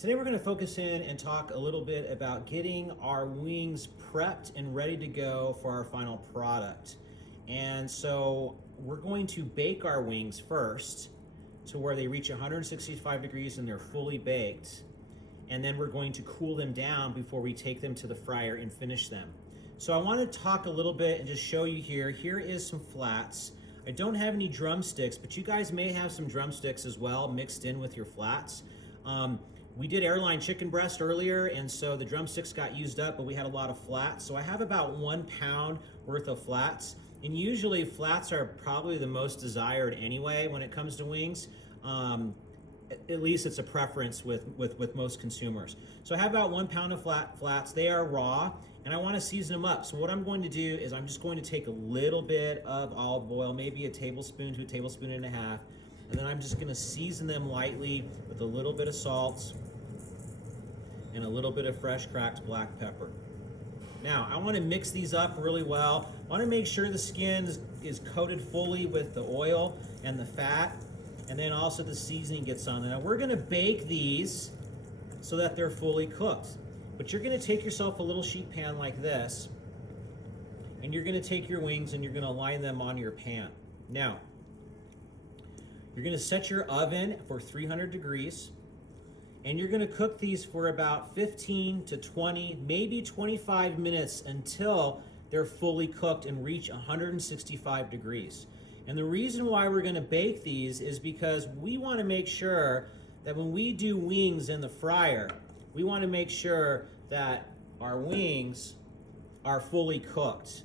Today we're going to focus in and talk a little bit about getting our wings prepped and ready to go for our final product. And so we're going to bake our wings first to where they reach 165 degrees and they're fully baked. And then we're going to cool them down before we take them to the fryer and finish them. So I want to talk a little bit and just show you here. Here is some flats. I don't have any drumsticks, but you guys may have some drumsticks as well mixed in with your flats. We did airline chicken breast earlier, and so the drumsticks got used up, but we had a lot of flats. So I have about 1 pound worth of flats. And usually flats are probably the most desired anyway when it comes to wings. At least it's a preference with most consumers. So I have about 1 pound of flats. They are raw, and I want to season them up. So what I'm going to do is I'm just going to take a little bit of olive oil, maybe a tablespoon to a tablespoon and a half, and then I'm just going to season them lightly with a little bit of salt and a little bit of fresh cracked black pepper. Now, I want to mix these up really well. I want to make sure the skin is coated fully with the oil and the fat, and then also the seasoning gets on there. Now, we're going to bake these so that they're fully cooked. But you're going to take yourself a little sheet pan like this, and you're going to take your wings and you're going to line them on your pan. Now, you're going to set your oven for 300 degrees, and you're going to cook these for about 15 to 20, maybe 25 minutes until they're fully cooked and reach 165 degrees. And the reason why we're going to bake these is because we want to make sure that when we do wings in the fryer, we want to make sure that our wings are fully cooked.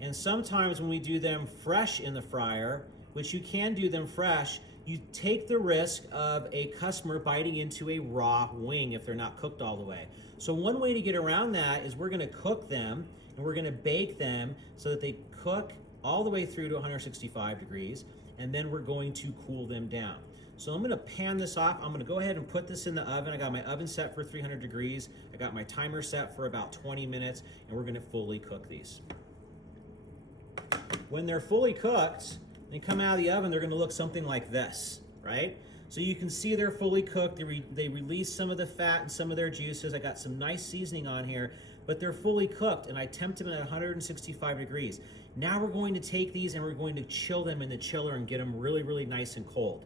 And sometimes when we do them fresh in the fryer, which you can do them fresh, you take the risk of a customer biting into a raw wing if they're not cooked all the way. So one way to get around that is we're going to cook them and we're going to bake them so that they cook all the way through to 165 degrees, and then we're going to cool them down. So I'm going to pan this off. I'm going to go ahead and put this in the oven. I got my oven set for 300 degrees. I got my timer set for about 20 minutes, and we're going to fully cook these. When they're fully cooked, they come out of the oven, they're going to look something like this, right? So you can see they're fully cooked. They release some of the fat and some of their juices. I got some nice seasoning on here, but they're fully cooked, and I tempt them at 165 degrees. Now we're going to take these and we're going to chill them in the chiller and get them really, really nice and cold,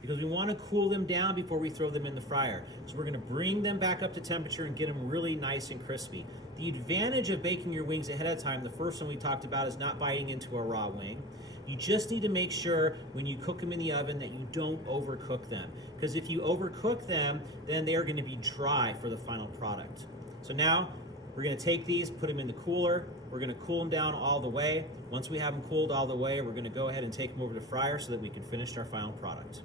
because we want to cool them down before we throw them in the fryer. So we're going to bring them back up to temperature and get them really nice and crispy. The advantage of baking your wings ahead of time, the first one we talked about, is not biting into a raw wing. You just need to make sure when you cook them in the oven that you don't overcook them, because if you overcook them, then they are going to be dry for the final product. So now we're going to take these, put them in the cooler. We're going to cool them down all the way. Once we have them cooled all the way, we're going to go ahead and take them over to the fryer so that we can finish our final product.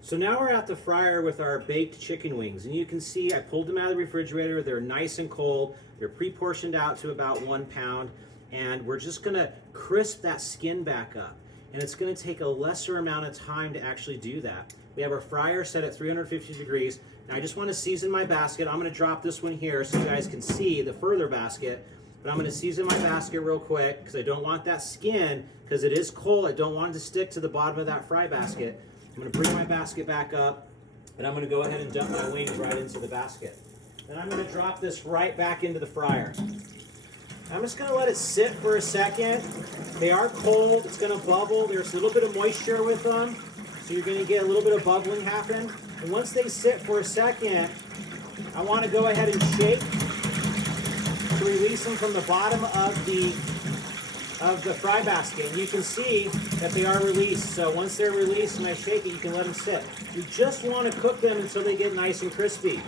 So now we're at the fryer with our baked chicken wings, and you can see I pulled them out of the refrigerator. They're nice and cold. They're pre-portioned out to about 1 pound, and we're just going to crisp that skin back up. And it's going to take a lesser amount of time to actually do that. We have our fryer set at 350 degrees. Now I just want to season my basket. I'm going to drop this one here so you guys can see the further basket. But I'm going to season my basket real quick because I don't want that skin, because it is cold, I don't want it to stick to the bottom of that fry basket. I'm going to bring my basket back up, and I'm going to go ahead and dump my wings right into the basket. Then I'm going to drop this right back into the fryer. I'm just going to let it sit for a second. They are cold, it's going to bubble. There's a little bit of moisture with them, so you're going to get a little bit of bubbling happen. And once they sit for a second, I want to go ahead and shake to release them from the bottom of the fry basket. And you can see that they are released. So once they're released and I shake it, you can let them sit. You just want to cook them until they get nice and crispy.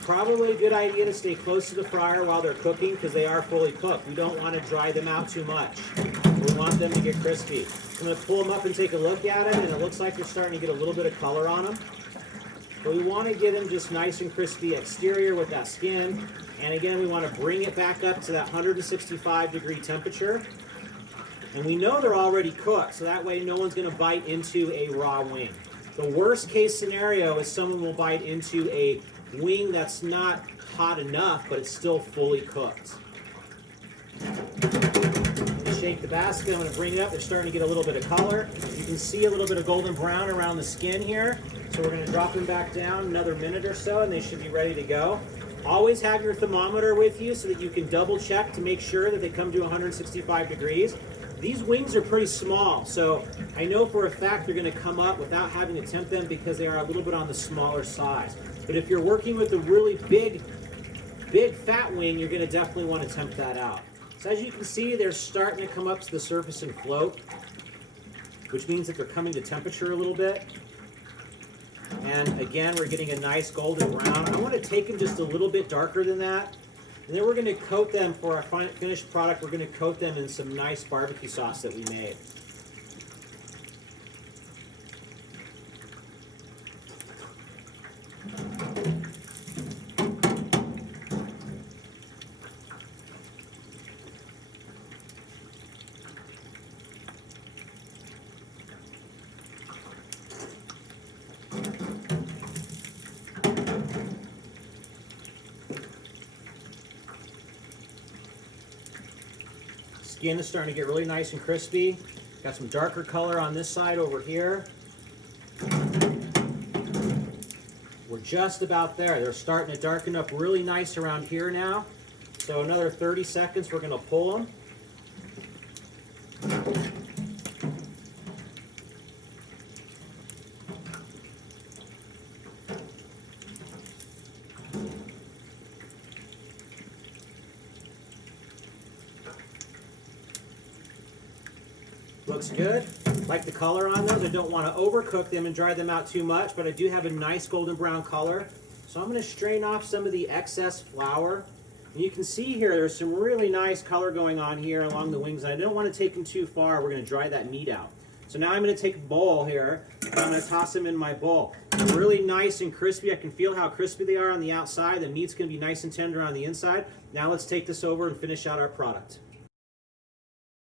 Probably a good idea to stay close to the fryer while they're cooking, because they are fully cooked. We don't want to dry them out too much. We want them to get crispy. I'm going to pull them up and take a look at them, and it looks like they're starting to get a little bit of color on them. But we want to get them just nice and crispy exterior with that skin. And again, we want to bring it back up to that 165 degree temperature. And we know they're already cooked, so that way no one's going to bite into a raw wing. The worst case scenario is someone will bite into a wing that's not hot enough, but it's still fully cooked. shake the basket. I'm going to bring it up. They're starting to get a little bit of color. You can see a little bit of golden brown around the skin here. So we're going to drop them back down another minute or so, and they should be ready to go. Always have your thermometer with you so that you can double check to make sure that they come to 165 degrees. These wings are pretty small, so I know for a fact they're going to come up without having to temp them because they are a little bit on the smaller size. But if you're working with a really big fat wing, you're going to definitely want to temp that out. So as you can see, they're starting to come up to the surface and float, which means that they're coming to temperature a little bit. And again, we're getting a nice golden brown. I want to take them just a little bit darker than that. And then we're going to coat them for our finished product. We're going to coat them in some nice barbecue sauce that we made. Skin is starting to get really nice and crispy. Got some darker color on this side over here. We're just about there. They're starting to darken up really nice around here now. So another 30 seconds, we're going to pull them. Looks good. Like the color on those. I don't want to overcook them and dry them out too much, but I do have a nice golden brown color. So I'm going to strain off some of the excess flour. And you can see here there's some really nice color going on here along the wings. I don't want to take them too far. We're going to dry that meat out. So now I'm going to take a bowl here, and I'm going to toss them in my bowl. They're really nice and crispy. I can feel how crispy they are on the outside. The meat's going to be nice and tender on the inside. Now let's take this over and finish out our product.